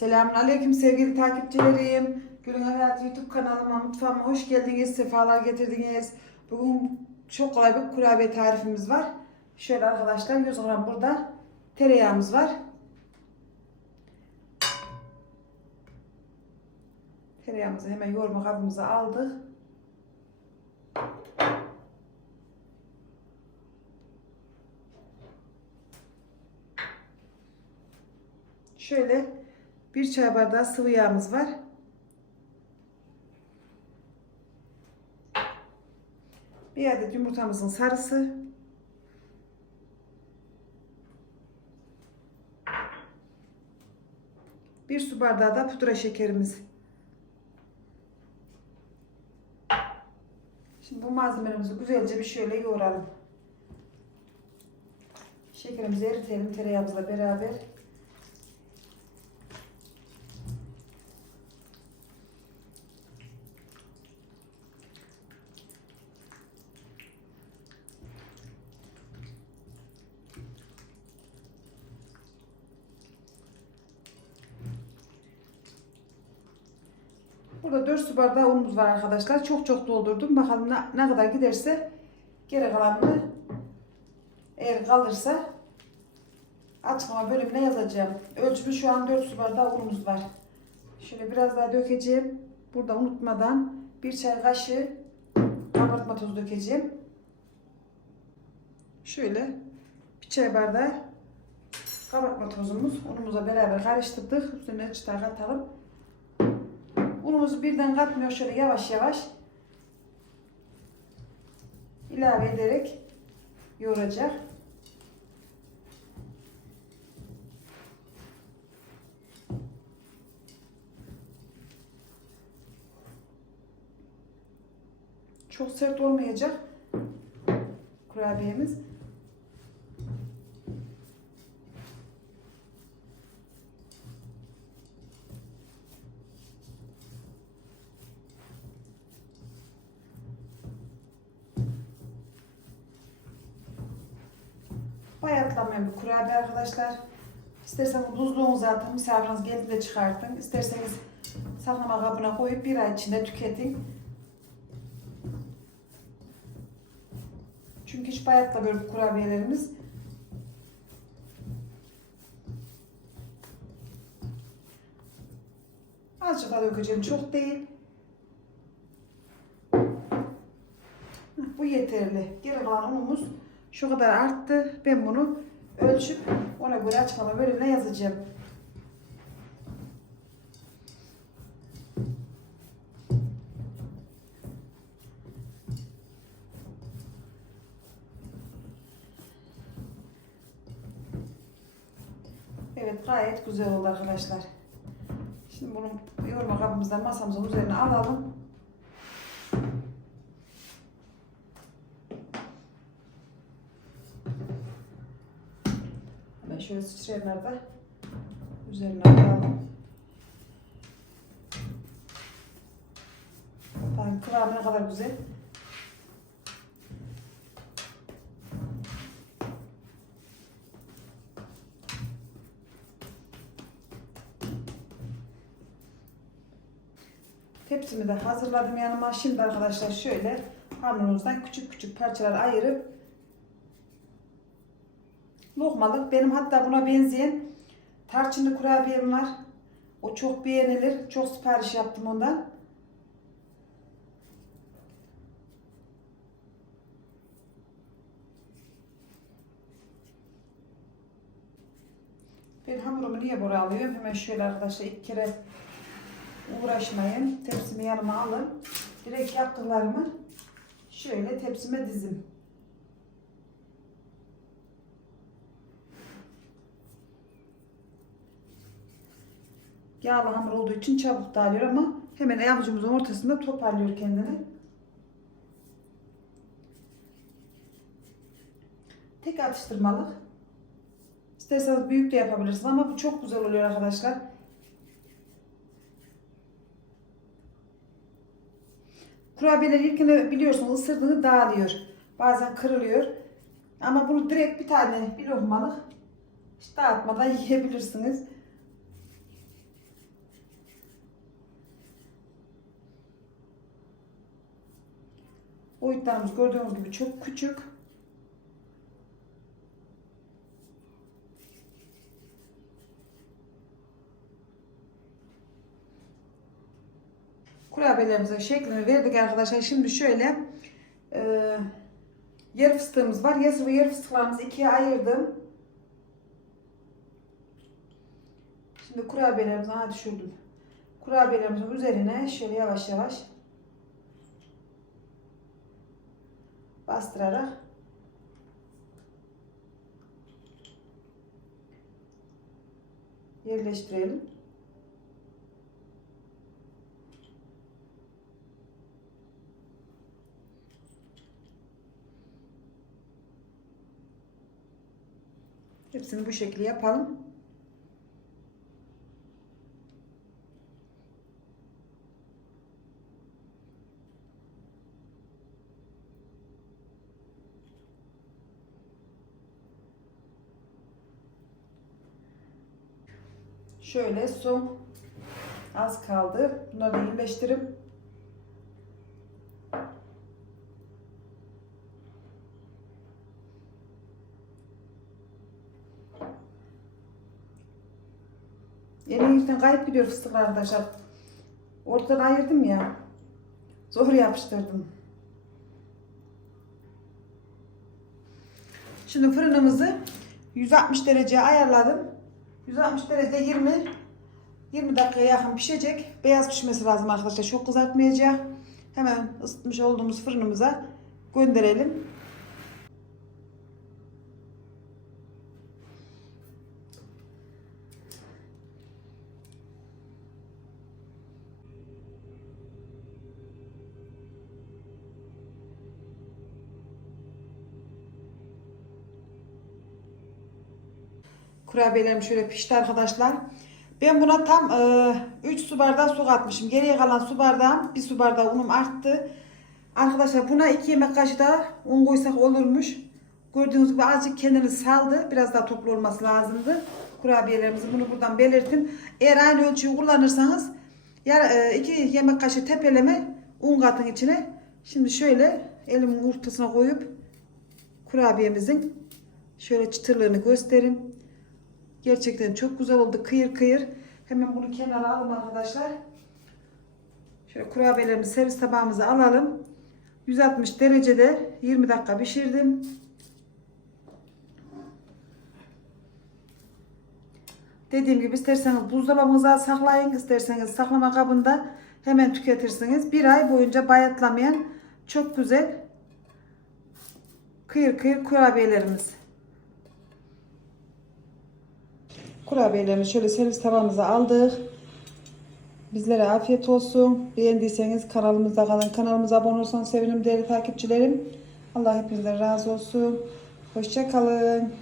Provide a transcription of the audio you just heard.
Selamünaleyküm sevgili takipçilerim. Gülün Hayat YouTube kanalıma, mutfağıma hoş geldiniz, sefalar getirdiniz. Bugün çok kolay bir kurabiye tarifimiz var. Şöyle arkadaşlar 100 gram burada tereyağımız var. Tereyağımızı hemen yoğurma kabımıza aldık. Şöyle bir çay bardağı sıvı yağımız var. Bir adet yumurtamızın sarısı. Bir su bardağı da pudra şekerimiz. Şimdi bu malzemelerimizi güzelce bir şöyle yoğuralım. Şekerimizi eritelim tereyağımızla beraber. Burada 4 su bardağı unumuz var arkadaşlar. Çok çok doldurdum. Bakalım ne, ne kadar giderse geri kalanını eğer kalırsa açıklama bölümüne yazacağım. Ölçümü şu an 4 su bardağı unumuz var. Şöyle biraz daha dökeceğim. Burada unutmadan bir çay kaşığı kabartma tozu dökeceğim. Şöyle bir çay bardağı kabartma tozumuz unumuza beraber karıştırdık. Üstüne çıta katalım. Unumuzu birden katmıyor şöyle yavaş yavaş ilave ederek yoğuracak. Çok sert olmayacak kurabiyemiz. Bayatlanmayan bir kurabiye arkadaşlar. İsterseniz buzluğunuza atın, misafiriniz geldiğinde çıkartın. İsterseniz saklama kabına koyup bir ay içinde tüketin. Çünkü hiç bayatlamıyor bu kurabiyelerimiz. Azıcık daha dökeceğim, çok değil. Bu yeterli. Geri kalan unumuz şu kadar arttı. Ben bunu ölçüp ona göre açıklama bölümüne yazacağım. Evet gayet güzel oldu arkadaşlar. Şimdi bunu yoğurma kabımızdan masamızın üzerine alalım. Şöyle sıçrayanları da üzerine alalım. Bakın kıvamı ne kadar güzel. Tepsimi de hazırladım yanıma. Şimdi arkadaşlar şöyle hamurumuzdan küçük küçük parçalar ayırıp lokmalık. Benim hatta buna benzeyen tarçınlı kurabiyem var. O çok beğenilir. Çok sipariş yaptım ondan. Ben hamurumu niye buraya alıyorum? Hemen şöyle arkadaşlar ilk kere uğraşmayın. Tepsimi yanıma alın. Direkt yaptıklarımı şöyle tepsime dizim. Yağlı hamur olduğu için çabuk dağılıyor ama hemen avucumuzun ortasında toparlıyor kendini. Tek atıştırmalık. İsterseniz büyük de yapabilirsiniz ama bu çok güzel oluyor arkadaşlar. Kurabiyeler ilkini biliyorsunuz ısırdığını dağılıyor. Bazen kırılıyor. Ama bunu direkt bir tane bir lokmalık hiç dağıtmadan yiyebilirsiniz. Boyutlarımız gördüğünüz gibi çok küçük. Kurabiyelerimizin şeklini verdik arkadaşlar. Şimdi şöyle e, yer fıstığımız var. Yer, yer fıstıklarımızı ikiye ayırdım. Şimdi kurabiyelerimizi ha düşürdüm. Kurabiyelerimizin üzerine şöyle yavaş yavaş bastırarak yerleştirelim. Hepsini bu şekilde yapalım. Şöyle son az kaldı. Bunları da yerleştirip Elimizden kayıp gidiyor fıstıklar arkadaşlar. Ortadan ayırdım ya. Zor yapıştırdım. Şimdi fırınımızı 160 dereceye ayarladım. 160 derecede 20 20 dakikaya yakın pişecek. Beyaz pişmesi lazım arkadaşlar. Çok kızartmayacak. Hemen ısıtmış olduğumuz fırınımıza gönderelim. Kurabiyelerim şöyle pişti arkadaşlar. Ben buna tam 3 su bardağı su katmışım. Geriye kalan su bardağım, bir su bardağı unum arttı. Arkadaşlar buna 2 yemek kaşığı daha un koysak olurmuş. Gördüğünüz gibi azıcık kendini saldı. Biraz daha toplu olması lazımdı. Kurabiyelerimizi bunu buradan belirttim. Eğer aynı ölçüyü kullanırsanız 2 yemek kaşığı tepeleme un katın içine. Şimdi şöyle elimin ortasına koyup kurabiyemizin şöyle çıtırlığını göstereyim. Gerçekten çok güzel oldu. Kıyır kıyır. Hemen bunu kenara alalım arkadaşlar. Şöyle kurabiyelerimizi servis tabağımıza alalım. 160 derecede 20 dakika pişirdim. Dediğim gibi isterseniz buzdolabınıza saklayın, isterseniz saklama kabında hemen tüketirsiniz. Bir ay boyunca bayatlamayan çok güzel kıyır kıyır kurabiyelerimiz. Kurabiyelerimizi şöyle servis tabağımıza aldık. Bizlere afiyet olsun. Beğendiyseniz kanalımızda kalın. Kanalımıza abone olursanız sevinirim değerli takipçilerim. Allah hepinizden razı olsun. Hoşça kalın.